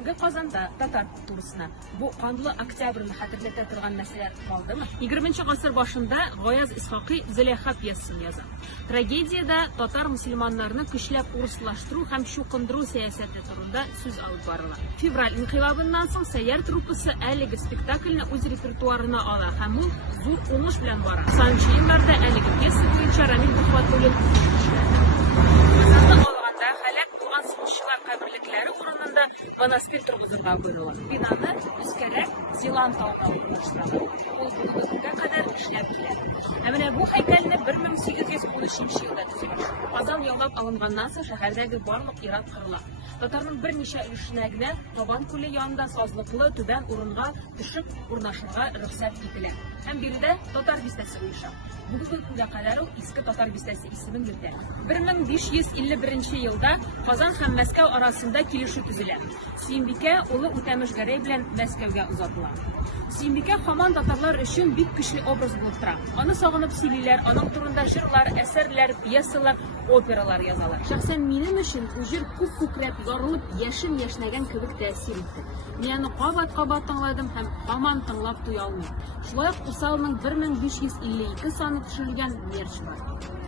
Бүгенге Казанда татар турысына бу канлы октябрьне хәтерләтә торган нәрсәләр калдымы? 20нче гасыр башында Гаяз Исхакый Зөләйха пьесын яза. Трагедиядә татар мөселманнарны көчләп урыслаштыру һәм чукындыру сәясәте турында сүз алып барыла. Февраль инкыйлабыннан соң Сәйяр труппасы әлеге спектакльне үз репертуарына ала һәм ул зур уңыш белән бара. Санчы елларда әлеге пьеса буенча Рамил Бухватуллин Сунчылар каберлекләре урынында монастырь торгызырга буйрыла. Бинаны үскәрәк Зеланд тауына урнаштыралар. Ул бүгенгә кадәр эшләп килә. Ә менә бу һәйкәлне 1813 елда төзелгән. Казан яулап алынганнан соң шәһәрдәге барлык ир-ат кырыла. Татарның берничә өлешенә генә Табан күле янында сазлыклы түбән урынга төшеп урнашырга рөхсәт ителә. Һәм биредә татар бистәсе оеша. Бүгенге көнгә кадәр ул иске татар бистәсе исемен йөртә. 1551 елда Казан һәм Мәскәү арасында килешү төзелә. Сөембикә улы Үтәмеш Гәрәй белән Мәскәүгә озатыла. Сөембикә һаман татарлар өчен бик көчле образ булып тора. Аны сагынып сөйлиләр, аның турында җырлар, әсәрләр, пьесалар, опералар язалар. Шәхсән минем өчен бу җыр күп күкрәп, ярылып, яшем яшнәгән кебек тәэсир итте. Мин аны кабат-кабат тыңладым һәм һаман тыңлап туя алмыйм. Шулай ук Усалның 1552 саны төшерелгән мерч бар.